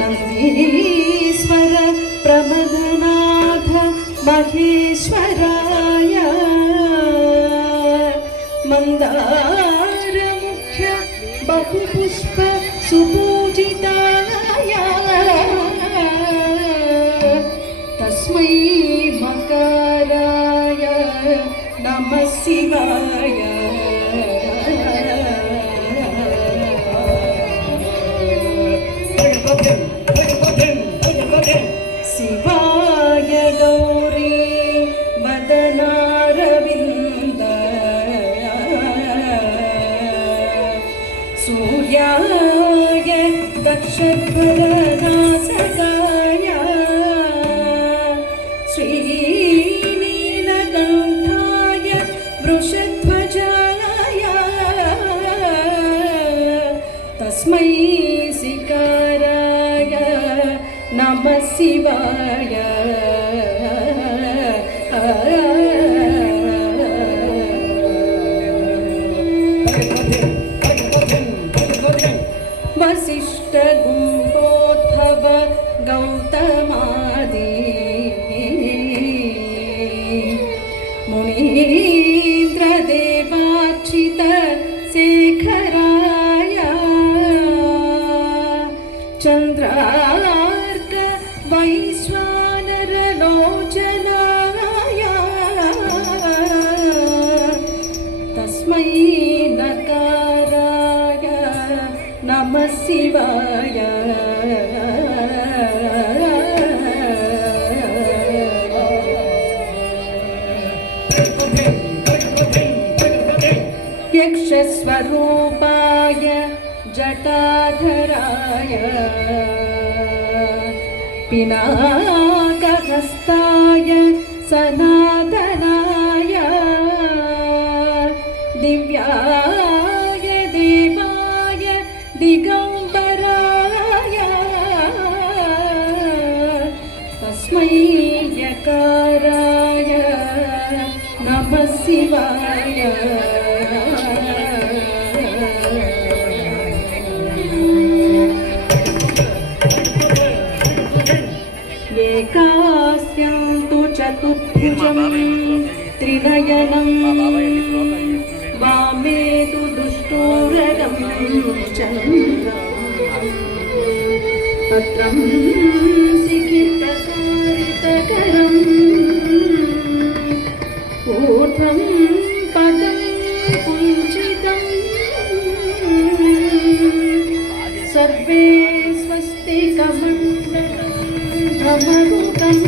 नन्दीश्वर प्रमदनाथ महेश्वराय मंदार मुख्य बहुपुष्प सुपूजिताय तस्मै मकाराय नमः शिवाय शिवाय गौरी वदनारविन्द सूर्याय दक्षफलनासकाय श्रीनीलकण्ठाय वृषध्वजाय तस्मै सिकाराय नमः शिवाय वसिष्ठ गुम्पोद्भव गौतमादि मुनीन्द्र देवार्चित शेखराय चन्द्रार्क वैश्वानर लोचनाय तस्मै नकाराय नमः शिवाय यक्षस्वरूपाय जटाधराय पिनाकहस्ताय सनातनाय दिव्याय देवाय दिगंबराय तस्मै यकाराय नमः शिवाय एकास्यं तु चतुर्भुजं त्रिनयनं वामे तु दुष्टोरगं चन्द्रं शिखिप्रसारितकरम् ऊर्ध्वं पदं कुञ्चितं सर्वे स्वस्तिकमण्डलं भ्रमरुकम्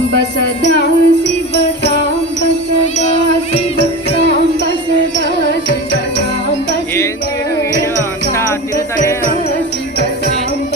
सांब सदा शिव सांब सदा शिव सांब सदा शिव सांब शिव सांब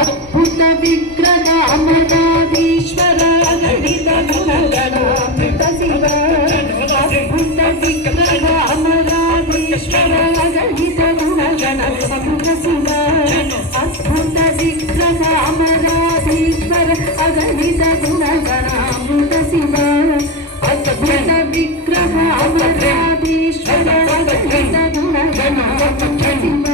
అద్భుత విగ్రహ అమరాధీశ్వర గణిత గుణగణామృత శివ అద్భుత విగ్రహ అమరాధీశ్వర గణిత గుణగణామృత శివ అద్భుత విగ్రహ అమరాధీశ్వర అగణిత గుణగణామృత శివ అద్భుత విగ్రహ అమరాధీశ్వర అగణిత గుణగణామృత శివ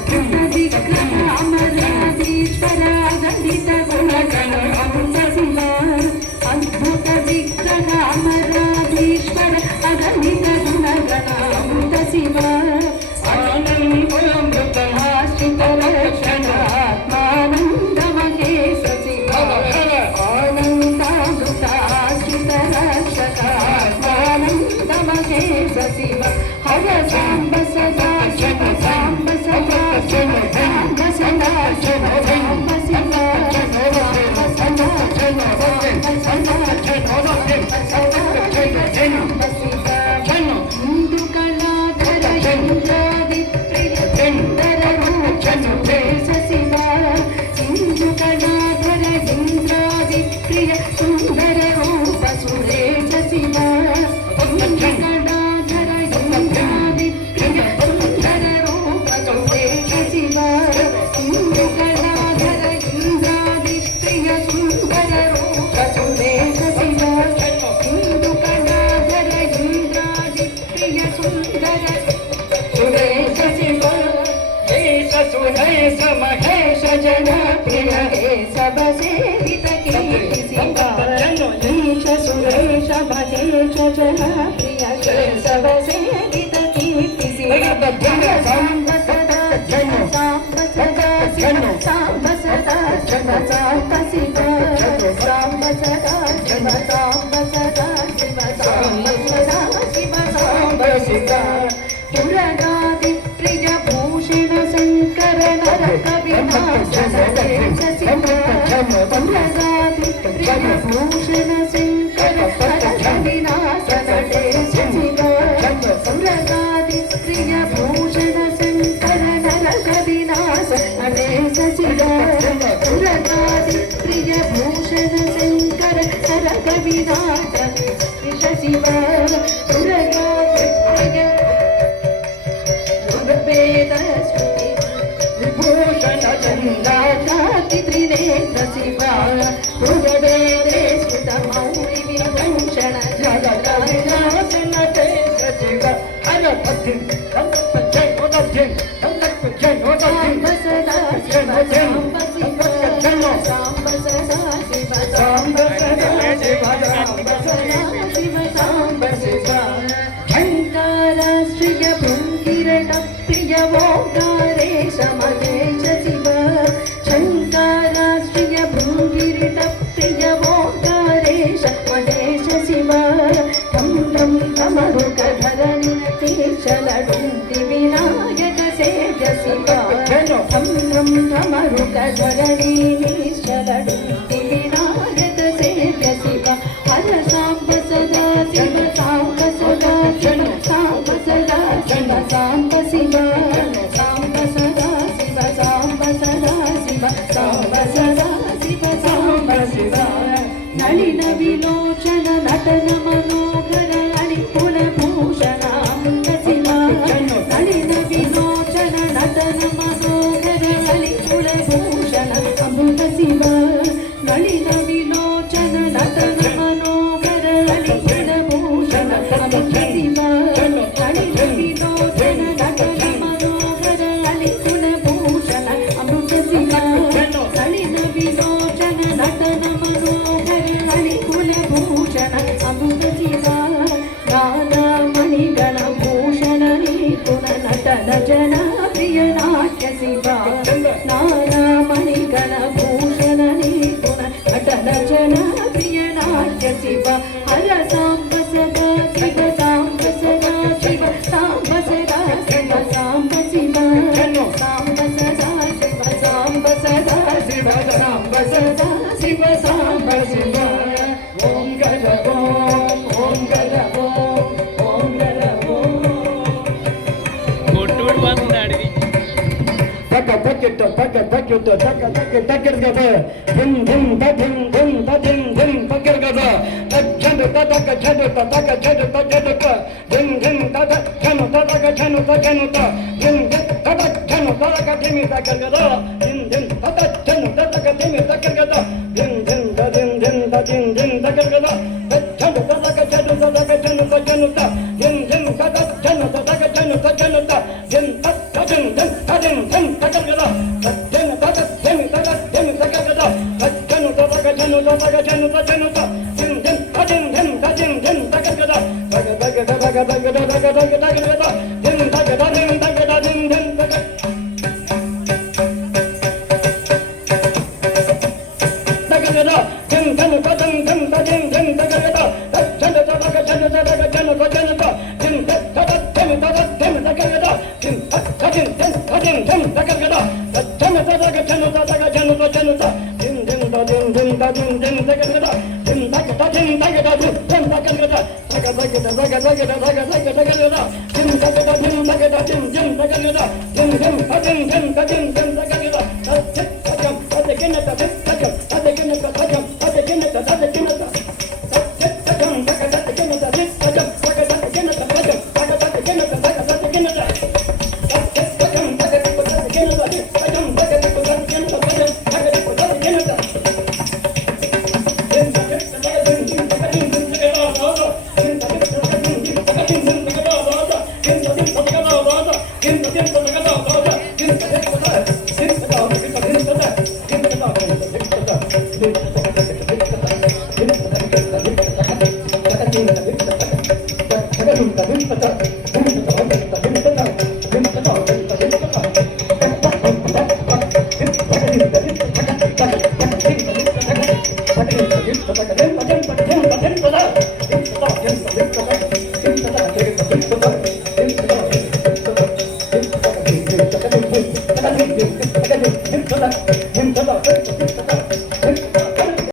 అద్భుత విగ్రహ అమరాధీశ్వర అగణిత గుణగణామృత శివ అద్భుత విగ్రహ అమరాధీశ్వర అగణిత గుణగణామృత శివ ఆనందమృత ఆశ్రిత లక్షణ ఆత్మానందమహేశ శివ ఆనందామృత ఆశ్రిత రక్షక ఆత్మానందమహేశ శివ హర సాంబ సదా శివ సాంబ సదా శివ సాంబ సదా శివ సాంబ శివ సాంబ సదా महेश जनप्रिय हे सब सेवित कीर्ति शिवा ईश सुरेश महेश जनप्रिय हे सब सेवित कीर्ति शिवा साम्ब सदा जन साम्ब सदा जन साम्ब सदा जन साम्ब शिवा साम्ब सदा जन साम्ब सदा शिव साम्ब सदा शिव साम्ब शिवा पुरगादि प्रिय भूषण शंकर नर कविनाशन देश शिवा पुरगादि प्रिय भूषण शंकर नर कविनाशन देश शिवा पुरगादि प्रिय भूषण शंकर नर कविनाशन देश शिवा पुरगादि प्रिय भूषण शंकर नर कविनाशन देश शिवा पुरगादि प्रिय वेद श्रुति विभूषण चंद्राकाति त्रिनेत्र शिवा भुजवेदे स्मृत मौरि विभूषण जगदासन तेज शिवा हर पथि रंगप जय ओदधि रंगप जय ओदधि सदा शिव साम्ब शिव साम्ब सदा शिव साम्ब सदा शिव साम्ब सदा शिव साम्ब शिव झंकाराश्रिय भृंगिरण प्रिय ओंकारेश महेश शिव झंकाराश्रिय भृंगिरण प्रिय ನಳಿನ ವಿಲೋಚನ ನಟನ ಮನೋಹರ ಅಳಿ ಕುಲಭೂಷಣ ಶಿವ ನಳಿನ ವಿಲೋಚನ ನಟನ ಮನೋಹರ ಅಳಿ ಕುಲಭೂಷಣ ಅಮೃತ ಶಿವ ನಳಿನ ವಿಲೋಚನ ನಟನ ಮನೋಹರ ಅಳಿ ಕುಲಭೂಷಣ ಅಮೃತ ಶಿವ ನಳಿನ ವಿಲೋಚನ ನಟನ ಮನೋಹರ ಅಳಿ ಕುಲಭೂಷಣ ಅಮೃತ ಶಿವ ನಳಿನ ವಿಲೋಚನ ನಟನ ಮನೋಹರ ಅಳಿ ಕುಲಭೂಷಣ ಅಮೃತ ಶಿವ ನಾನಾ ಮಣಿಗಳ ಭೂಷಣ ನೀತುನ ನಟನ ಜನಪ್ರಿಯ ನಾಟ್ಯ ಶಿವ ನಾನಾ ಮಣಿಗಳ ಭೂಷಣ ನೀತುನ ನಟನ ಜನಪ್ರಿಯ ನಾಟ್ಯ ಶಿವ ಹರ ಸಾಂಬ ಸದಾ ಶಿವ ಸಾಂಬ ಸದಾ ಶಿವ ಸಾಂಬ ಸದಾ ಶಿವ ಸಾಂಬ ಶಿವ ಸಾಂಬ ಸದಾ ಶಿವ ಸಾಂಬ ಸದಾ ಶಿವ ಸಾಂಬ ಸದಾ ಶಿವ ಸಾಂಬ ಶಿವ ಓಂ ಗಜ ಓಂ ಗಜ ಓಂ ಗಜ కొట్టుడు బాగుంది అడిగి Taka takita taka takita taka taka takir gada dim dim ta dim dim ta dim dim takir gada chanu ta taka chanu ta taka chanu ta chanu ta dim dim ta ta chanu ta taka chanu ta chanu ta dim dim ta ta chanu ta taka dim takir gada dim dim ta ta chanu ta taka dim takir gada dim dim ta dim dim ta dim dim takir gada chanu ta taka chanu ta taka chanu ta chanu ta dim dim ta ta chanu ta taka chanu ta chanu ta dim ta ta dim dim ta dim dim takir gada dim ta ta dim ta ta dim takir gada chanu ta taka chanu ta taka chanu ta chanu ta dim dim ta dim dim ta dim dim takir gada taka taka taka taka taka taka takir gada dim taka ta dim taka ta dim dim takir gada dim chanu ta dim dim ta dim dim takir gada chanu ta taka chanu ta taka chanu ta chanu ta dim ta ta dim ta ta dim takir gada dim ta ta dim dim ta dim dim takir gada chanu ta taka chanu ta taka chanu ta chanu ta dim dim ta dim dim ta dim dim takir gada dim ta ta dim takir gada dim takir gada taka taka taka taka taka taka takir gada dim ta ta dim takir gada dim dim takir gada dim dim ta dim dim ta dim dim takir gada ta ta ta dim ta dim ta dim ta dim ta dim ta dim ta dim ta dim ta